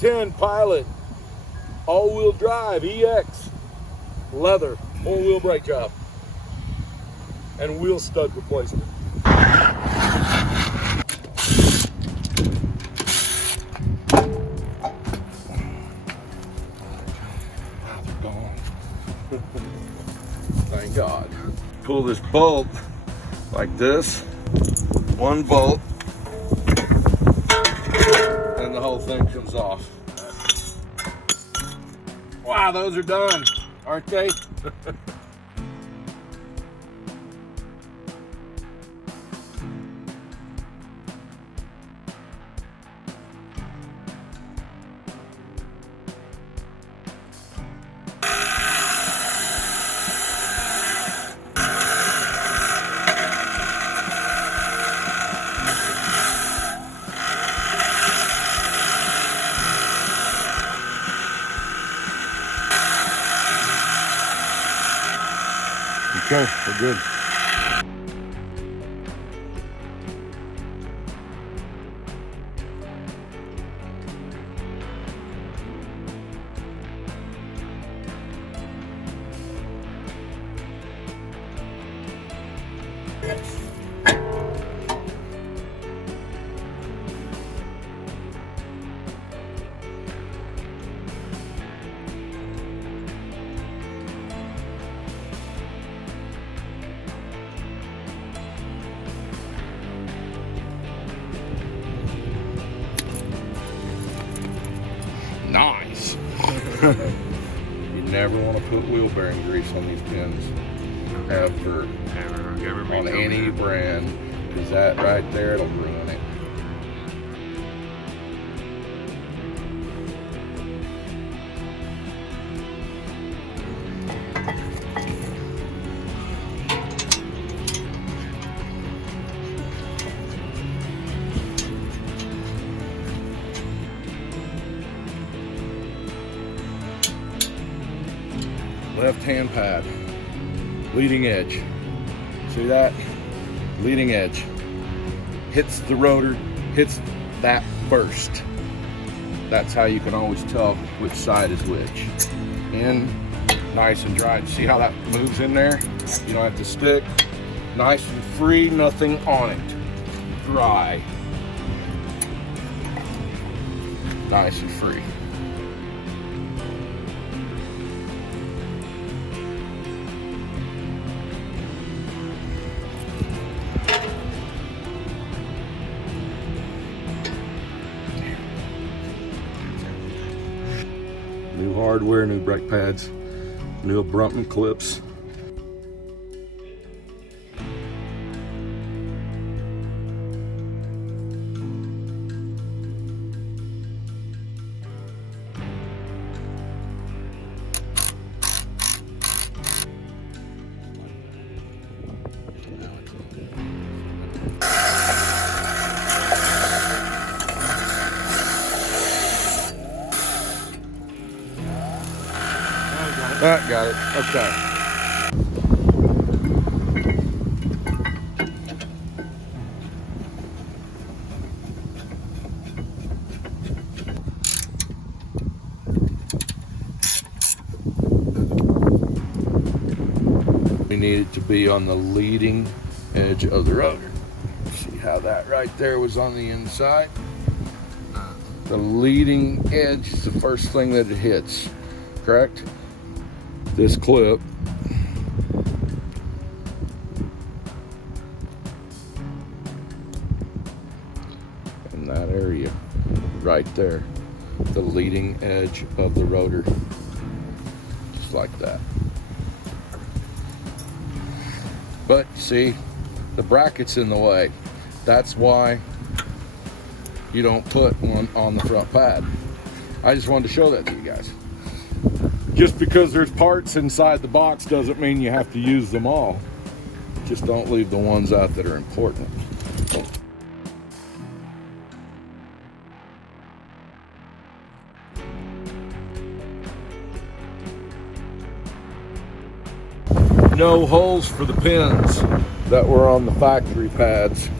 2010 Pilot all-wheel drive EX leather whole wheel brake job and wheel stud replacement. Wow, they're gone. Thank God. Pull this bolt like this, one bolt, and the whole thing comes off. Wow, those are done, aren't they? Okay, we're good. Nice. You never want to put wheel bearing grease on these pins, ever on any brand, because that right there, it'll ruin it. Left hand pad, leading edge. See that? Leading edge. Hits the rotor, hits that first. That's how you can always tell which side is which. In, nice and dry. See how that moves in there? You don't have to stick. Nice and free, nothing on it. Dry. Nice and free. New hardware, new brake pads, new abrumpment clips. Got it. Okay. We need it to be on the leading edge of the rotor. See how that right there was on the inside? The leading edge is the first thing that it hits, correct? This clip in that area right there, the leading edge of the rotor, just like that. But see, the bracket's in the way. That's why you don't put one on the front pad. I just wanted to show that to you guys. Just because there's parts inside the box doesn't mean you have to use them all. Just don't leave the ones out that are important. No holes for the pins that were on the factory pads.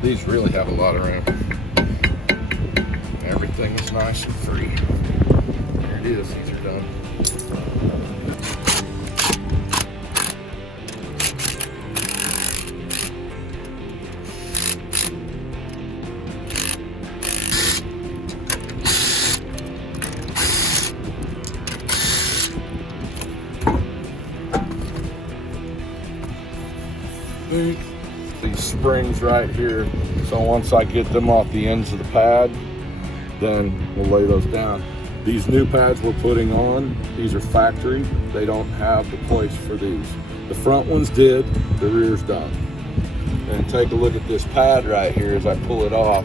These really have a lot of room. Everything is nice and free. There it is, these are done. These springs right here, so once I get them off the ends of the pad, then we'll lay those down. These new pads we're putting on, these are factory. They don't have the place for these. The front ones did, the rear's done. And take a look at this pad right here as I pull it off.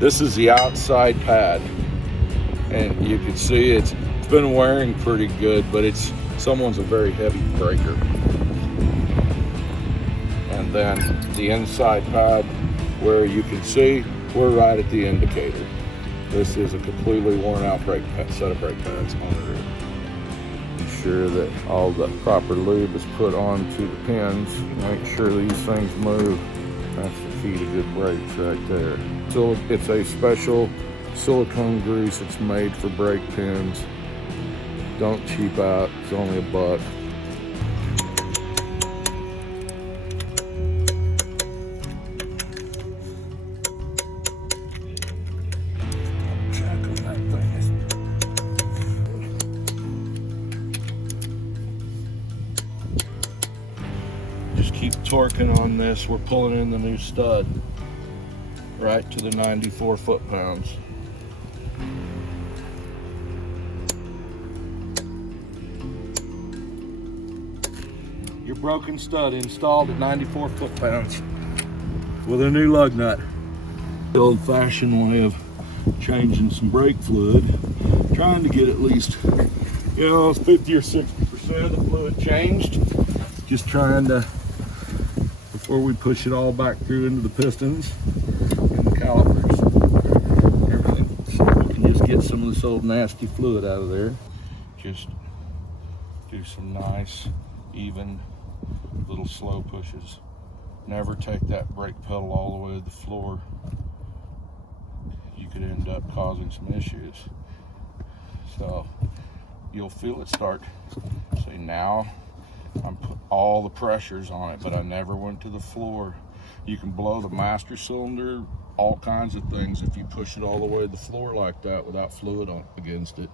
This is the outside pad. And you can see it's been wearing pretty good, but someone's a very heavy breaker. And then the inside pad, where you can see we're right at the indicator. This is a completely worn out set of brake pads on the rear. Be sure that all the proper lube is put onto the pins. Make sure these things move. That's the key to good brakes right there. So it's a special silicone grease. It's made for brake pins. Don't cheap out, it's only $1. Just keep torquing on this. We're pulling in the new stud right to the 94 foot-pounds. Your broken stud installed at 94 foot-pounds with a new lug nut. The old-fashioned way of changing some brake fluid, trying to get at least, 50 or 60% of the fluid changed. Just trying to, before we push it all back through into the pistons and the calipers, everything, so we can just get some of this old nasty fluid out of there. Just do some nice, even, little slow pushes. Never take that brake pedal all the way to the floor. You could end up causing some issues. So you'll feel it start. See, now I'm put all the pressures on it, but I never went to the floor. You can blow the master cylinder, all kinds of things if you push it all the way to the floor like that without fluid against it.